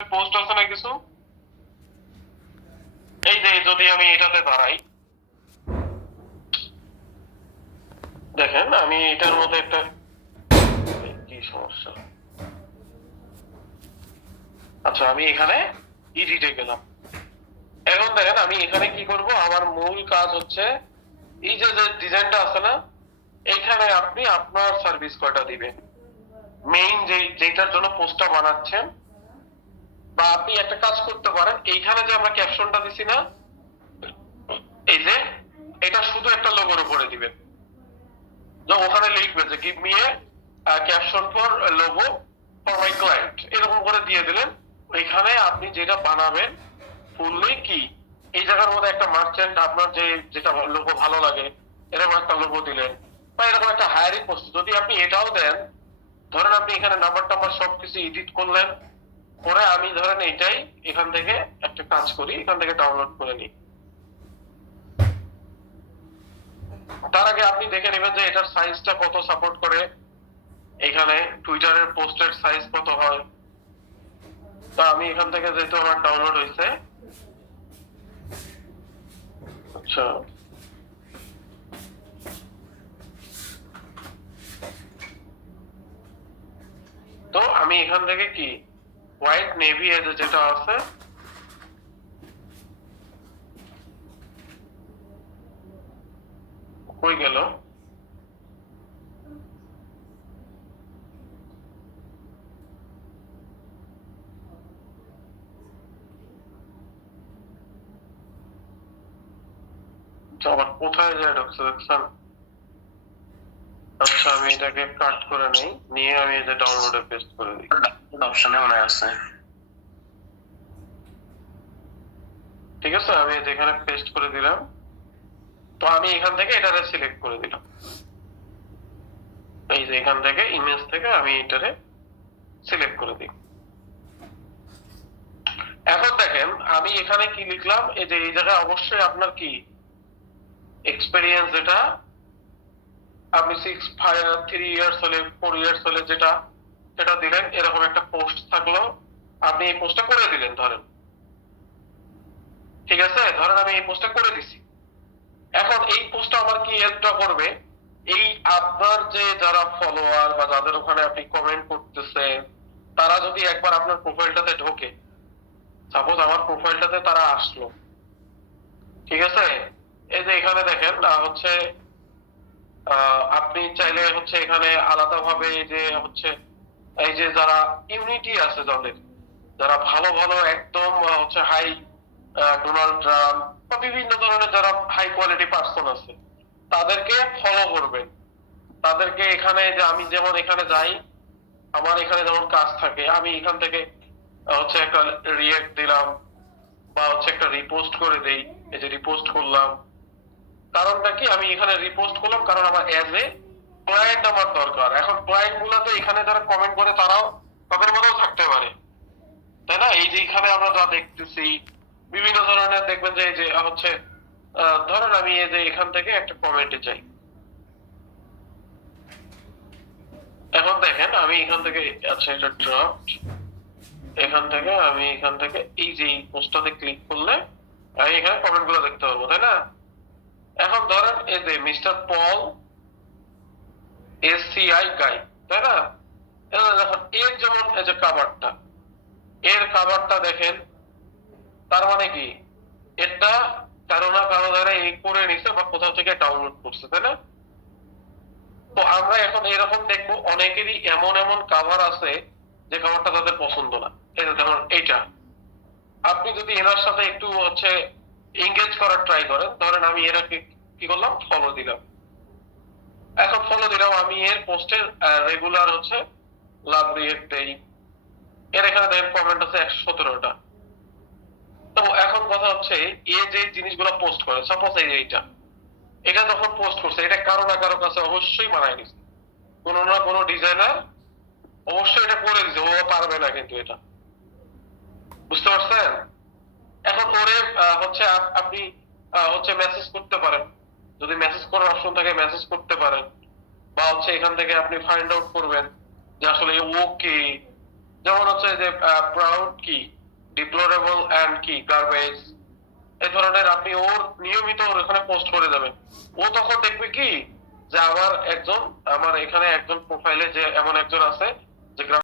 Post আছে না কিছু? এই যে যদি আমি এটাতে দাঁড়াই, দেখেন আমি এটার মধ্যে একটা কি সমস্যা। আচ্ছা, আমি এখানে এডিটে গেলাম। এখন দেখেন আমি এখানে কি করব, আমার মূল কাজ হচ্ছে এই যে যে ডিজাইনটা আছে না, এইখানে আপনি আপনার সার্ভিস কয়টা দিবেন, মেইন যেটার জন্য পোস্টটা বানাচ্ছেন। বা আপনি একটা কাজ করতে পারেন, এইখানে যে আমরা ক্যাপশনটা দিছি না, এই যে এটা শুধু একটা লোগোর উপরে দিবেন। যে ওখানে লিখবে যে give me a caption for logo for my client, এরকম করে দিয়ে দিলেন। ওইখানে আপনি যেটা বানাবেন ফুললি কি, এই জায়গার মধ্যে একটা মার্চেন্ট আপনার যে যেটা লোগো ভালো লাগে এরকম একটা লোগো দিলেন, বা এরকম একটা হায়ারিং পোস্ট যদি আপনি এটাও দেন। ধরেন আপনি এখানে নাম্বার টাম্বার সবকিছু এডিট করলেন, করে আমি ধরেন এইটাই এখান থেকে একটা কাজ করি, এখান থেকে ডাউনলোড করে নিই। তার আগে আপনি দেখে নেবেন যে এটার সাইজটা কত সাপোর্ট করে, এখানে টুইটারের পোস্টের সাইজ কত হয়। তো আমি এখান থেকে যেহেতু আমার ডাউনলোড হয়েছে, আচ্ছা তো আমি এখান থেকে কি হোয়াইট নেভি যেটা আছে, কই গেল, আবার কোথায় যায় ঢুকছে দেখছেন। আচ্ছা আমি এটাকে কাট করে নেই, নিয়ে আমি এটা ডাউনলোডে পেস্ট করে দিই। অপশনে মনে আছে, ঠিক আছে আমি এখানে পেস্ট করে দিলাম। তো আমি এখান থেকে এটারে সিলেক্ট করে দিলাম, এই যে এখান থেকে ইমেজ থেকে আমি এটারে সিলেক্ট করে দিই। এখন দেখেন আমি এখানে কি লিখলাম, এই যে এই জায়গায় অবশ্যই আপনার কি এক্সপেরিয়েন্স, যেটা আপনি 3 ইয়ার্স হলে 4 ইয়ার্স হলে যেটা সেটা দিলেন, এরকম একটা পোস্ট থাকলো, আপনি এই পোস্টটা করে দিলেন ধরেন, ঠিক আছে ধরেন আমি এই পোস্টটা করে দিছি। এখন এই পোস্টটা আমার কি হেল্পটা করবে, এই আপনার যে যারা ফলোয়ার বা যাদের ওখানে আপনি কমেন্ট করতেছেন, তারা যদি একবার আপনার প্রোফাইলটাতে ঢোকে, সাপোজ আমার প্রোফাইলটাতে তারা আসলো, ঠিক আছে, এই যে এখানে দেখেন হচ্ছে আপনি চাইলে হচ্ছে এখানে আলাদা ভাবে যে হচ্ছে এই যে যারা ইউনিটি আছে, যাদের যারা ভালো ভালো একদম হচ্ছে হাই ডোনাল্ড ট্রাম্প বা বিভিন্ন ধরনের যারা হাই কোয়ালিটি পার্সন আছে, তাদেরকে ফলো করবেন। তাদেরকে এখানে যে আমি যেমন এখানে যাই, আমার এখানে যেমন কাজ থাকে, আমি এখান থেকে হচ্ছে একটা রিয়েক্ট দিলাম বা হচ্ছে একটা রিপোস্ট করে দেই, এই যে রিপোস্ট করলাম। কারণটা কি, আমি এখানে রিপোস্ট করলাম কারণ আমার এজ এ ক্লায়েন্ট আমার দরকার। এখন ক্লায়েন্ট গুলা তো এখানে যারা কমেন্ট করে তারাও তাদের মধ্যেও থাকতে পারে, তাই না? এই যে এখানে আমরা যা দেখতেছি বিভিন্ন ধরনের, দেখবেন যে এই যে হচ্ছে ধরেন আমি এই যে এখান থেকে একটা কমেন্টে চাই। এখন দেখেন আমি এখান থেকে, আচ্ছা এটা ড্রাফট, এখান থেকে আমি এখান থেকে এই যে পোস্টটাতে ক্লিক করলে আমি এখানে কমেন্ট গুলো দেখতে পারবো, তাই না? এখন ধরেন এই যে মিস্টার পল এসসিআই গাই, তাই না? দেখুন এর যেমন এই যে কাভারটা, এর কাভারটা দেখেন, তার মানে কি এটা কারো না কারো দ্বারা এই করে নিছে বা কোথাও থেকে ডাউনলোড করছে, তাই না? তো আমরা এখন এরকম দেখবো অনেকেরই এমন এমন কাভার আছে যে কাভারটা তাদের পছন্দ না। এই যে যেমন এইটা, আপনি যদি এনার সাথে একটু হচ্ছে এঙ্গেজ করার ট্রাই করেন, ধরেন আমি এনাকে কি করলাম, ফলো দিলাম। এখন ফলো দিলাম, আমি এর পোস্টের রেগুলার হচ্ছে লাভ রিয়েক্ট দেই, এর এখানে দেখেন কমেন্ট আছে 117টা। তো এখন কথা হচ্ছে এ যে জিনিসগুলো পোস্ট করে, সাপোজ এই যে এইটা, এটা যখন পোস্ট করছে এটা কারো না কারো কাছে অবশ্যই মানায় নিছে, কোনো না কোনো ডিজাইনার অবশ্যই এটা করে দিছে, ও পারবে না কিন্তু এটা, বুঝতে পারছেন? এখন ওরে হচ্ছে আপনি হচ্ছে মেসেজ করতে পারেন, যদি মেসেজ করার অপশন থাকে মেসেজ করতে পারেন, বা হচ্ছে এখান থেকে আপনি ফাইন্ড আউট করবেন যে আসলে ও কে, যেমন হচ্ছে যে প্রাউড কি, ডিপ্লোরেবল এন্ড কি, গার্বেজ, এই ধরনের আপনি ওর নিয়মিত ওর এখানে পোস্ট করে যাবেন। ও তখন দেখবে কি যে আমার এখানে একজন প্রোফাইলে যে এমন একজন আছে যে